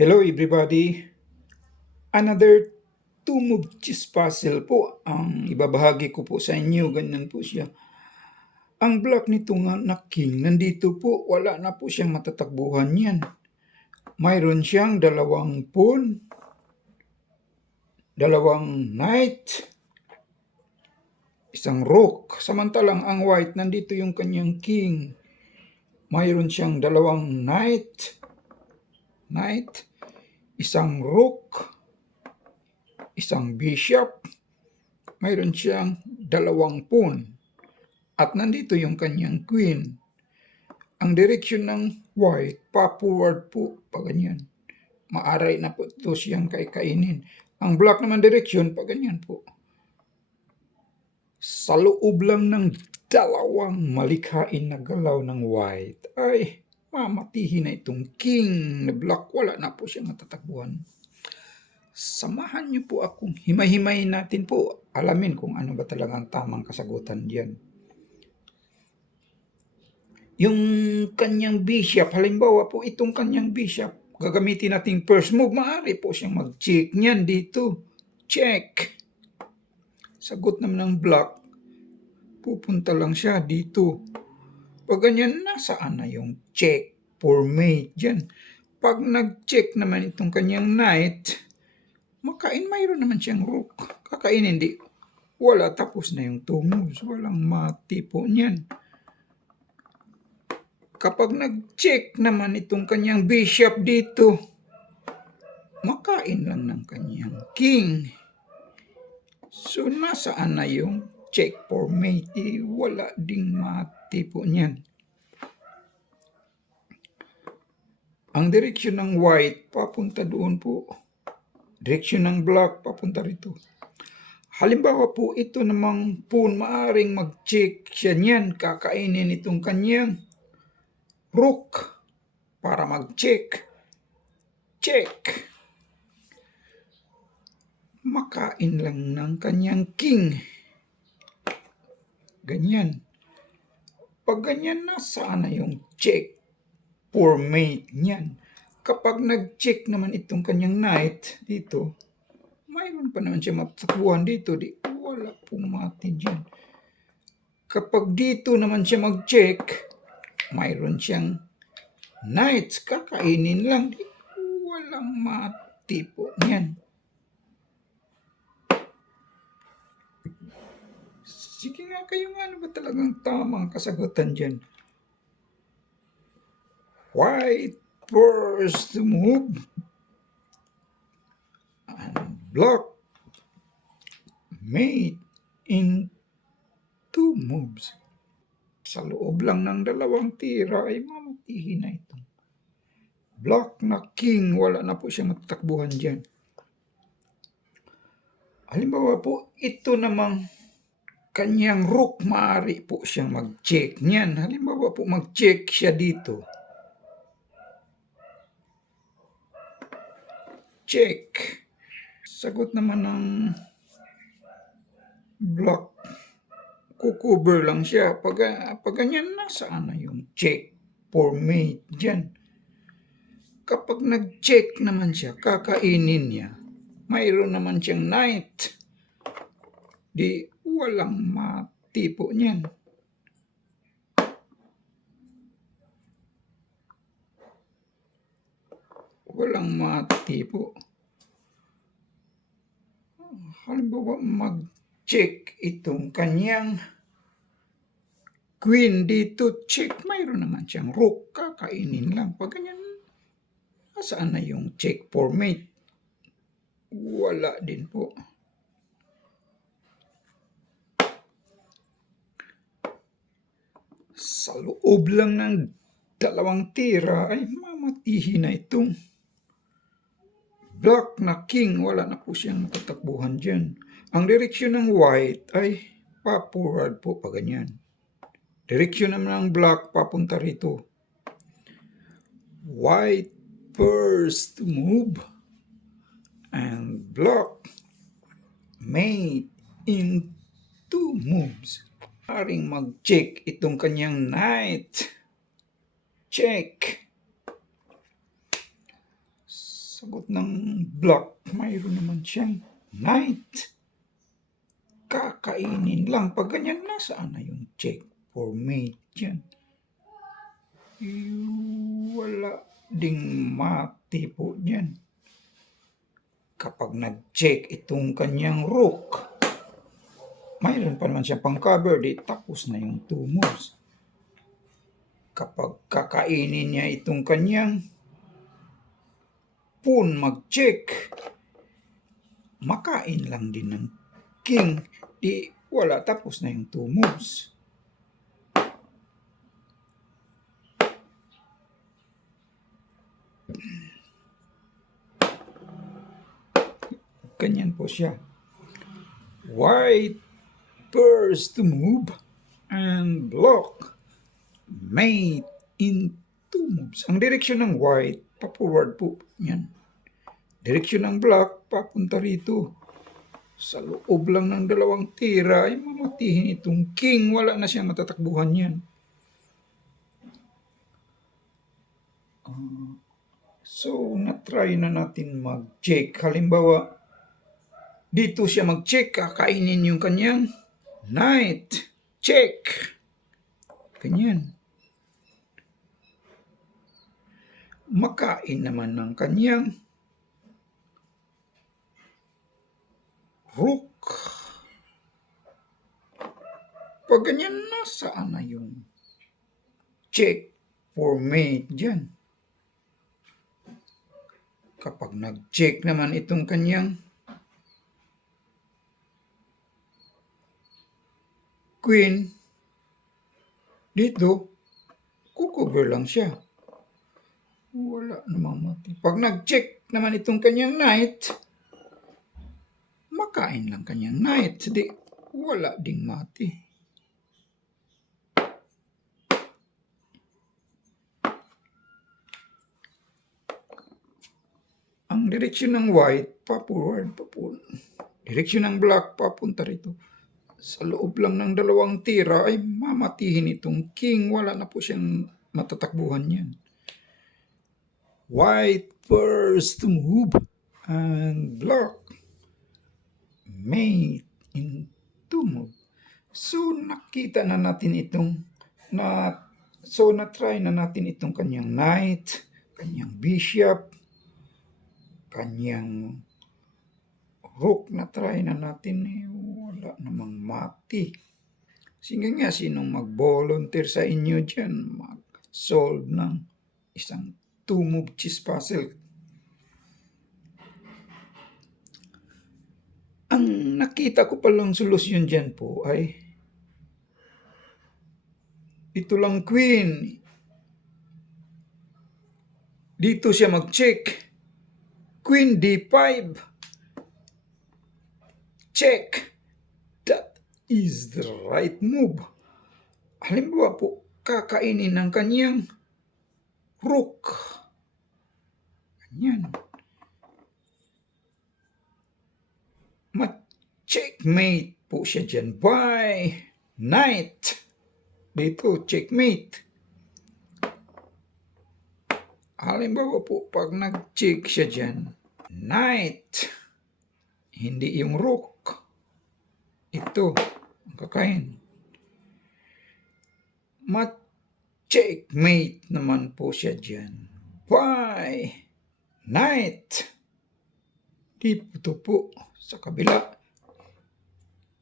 Hello everybody! Another two-move chess puzzle po ang ibabahagi ko po sa inyo. Ganyan po siya. Ang block nito nga na king, nandito po, wala na po siyang matatakbuhan yan. Mayroon siyang dalawang pawn, dalawang knight, isang rook. Samantalang ang white, nandito yung kanyang king. Mayroon siyang dalawang knight, isang rook, isang bishop, mayroon siyang dalawang pawn, at nandito yung kanyang queen. Ang direksyon ng white, pa-forward po, pa ganyan. Maaray na po ito siyang kainin. Ang black naman direksyon, pa ganyan po. Sa loob lang ng dalawang malikhain na galaw ng white, ay mamatihin na itong king na black. Wala na po siyang matatakbuhan. Samahan niyo po akong himay-himayin natin po. Alamin kung ano ba talagang tamang kasagutan diyan. Yung kanyang bishop, halimbawa po itong kanyang bishop, gagamitin natin first move, maaari po siyang mag-check niyan dito. Check. Sagot naman ng black, pupunta lang siya dito. Pag ganyan, nasaan na yung check for mate dyan? Pag nag-check naman itong kanyang knight, makain, mayroon naman siyang rook. Kakainin, hindi. Wala, tapos na yung two moves. Walang mati po niyan. Kapag nag-check naman itong kanyang bishop dito, makain lang ng kanyang king. So, nasaan na yung check for mate? Wala ding mati po niyan. Ang direksyon ng white, papunta doon po. Direksyon ng black, papunta rito. Halimbawa po, ito namang pawn, maaring mag-check siya niyan. Kakainin itong kanyang rook para mag-check. Check. Makain lang ng kanyang king. Ganyan. Pag ganyan, nasaan na yung check for mate niyan? Kapag nag-check naman itong kanyang knight dito, mayroon pa naman siya matatakbuhan dito. Wala pong mati dyan. Kapag dito naman siya mag-check, mayroon siyang knights. Kakainin lang. Walang mati po niyan. Sige nga kayo nga, ano ba talagang tamang kasagutan dyan? White first move and black mate in two moves. Sa loob lang ng dalawang tira ay mamatihin na ito. Black na king, wala na po siya matatakbuhan dyan. Halimbawa po, ito namang kanyang rook, maaari po siyang mag-check niyan. Halimbawa po, mag-check siya dito. Check. Sagot naman ng black, kukover lang siya. Pag ganyan, nasaan na yung check for mate dyan? Kapag nag-check naman siya, kakainin niya. Mayroon naman siyang knight. Walang mati po niyan. Walang mati po. Halimbawa, mag-check itong kanyang queen dito. Check. Mayroon naman siyang rook. Kakainin lang. Pag ganyan, nasaan na yung check for mate? Wala din po. Sa loob lang ng dalawang tira ay mamatihin na itong black na king. Wala na po siyang matatakbuhan dyan. Ang direksyon ng white ay pa-forward po, pa ganyan. Direksyon naman ng black, papunta rito. White first move and black mate in two moves. Maring mag-check itong kanyang knight. Check. Sagot ng black, mayroon naman siyang knight. Kakainin lang. Pag ganyan, nasaan na yung check for mate dyan? Wala ding mati po dyan. Kapag nag-check itong kanyang rook, mayroon pa naman siyang pang-cover, di tapos na yung 2 moves. Kapag kakainin niya itong kanyang pawn, mag-check, makain lang din ng king, di wala, tapos na yung 2 moves. Ganyan po siya. White first to move and block mate in 2 moves. Ang direksyon ng white, pa-forward po yan. Direksyon ng black, papunta rito. Sa loob lang ng 2 tira ay mamatihin itong king. Wala na siyang matatakbuhan yan. So, na-try na natin mag-check. Halimbawa, dito siya mag-check. Kakainin yung kanyang knight. Check. Ganyan. Makain naman ng kanyang rook. Pag ganyan, nasaan na yung check for mate dyan? Kapag nag-check naman itong kanyang queen, dito, kukover lang siya. Wala namang mati. Pag nag-check naman itong kanyang knight, makain lang kanyang knight. Di, wala ding mati. Ang direksyon ng white, pa-forward, pa-forward. Direksyon ng black, papunta rito. Sa loob lang ng 2 tira ay mamatihin itong king. Wala na po siyang matatakbuhan yan. White first to move and block mate in 2 moves. So nakita na natin itong na-try na natin itong kanyang knight, kanyang bishop, kanyang rook, na-try na natin, wala namang mati. Sige nga, sinong mag-volunteer sa inyo dyan, mag-solve ng isang 2-move chess puzzle. Ang nakita ko palang solusyon dyan po ay ito lang queen. Dito siya mag-check. Queen D5. Check. That is the right move. Halimbawa po, kakainin ng kanyang rook. Ganyan. Checkmate po siya dyan. By knight. Dito, checkmate. Halimbawa po, pag nag-check siya dyan, knight. Hindi yung rook. Ito, ang kakain. Checkmate naman po siya dyan. By knight. Dito po, sa kabila.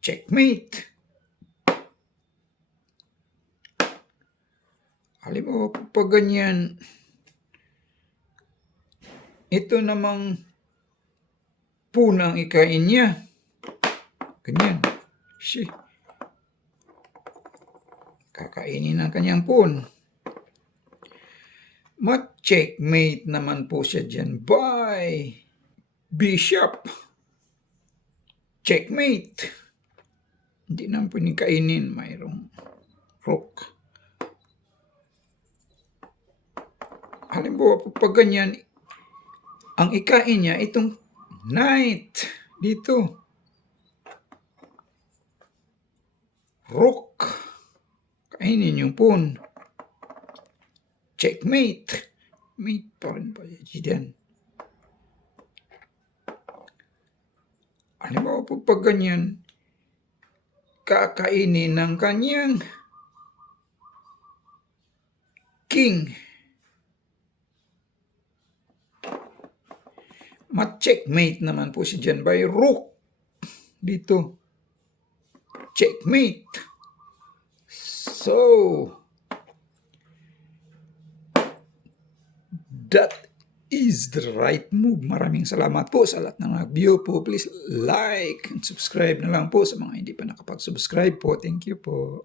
Checkmate. Halimbawa po pag ganyan, ito namang punang ikain niya. Ganyan. Kakainin ang kanyang pawn. Checkmate naman po siya dyan by bishop. Checkmate. Hindi naman pwedeng kainin. Mayroong rook. Halimbawa po pag ganyan, ang ikain niya itong knight dito. Rook. Kainin yung pawn. Checkmate. Mate pa rin pa yan. Halimbawa po pag ganyan, kakainin ng kanyang king. Ma-checkmate naman po si dyan by rook. Dito. Checkmate. So, that is the right move. Maraming salamat po sa lahat ng nag-view po. Please like and subscribe na lang po sa mga hindi pa nakapag-subscribe po. Thank you po.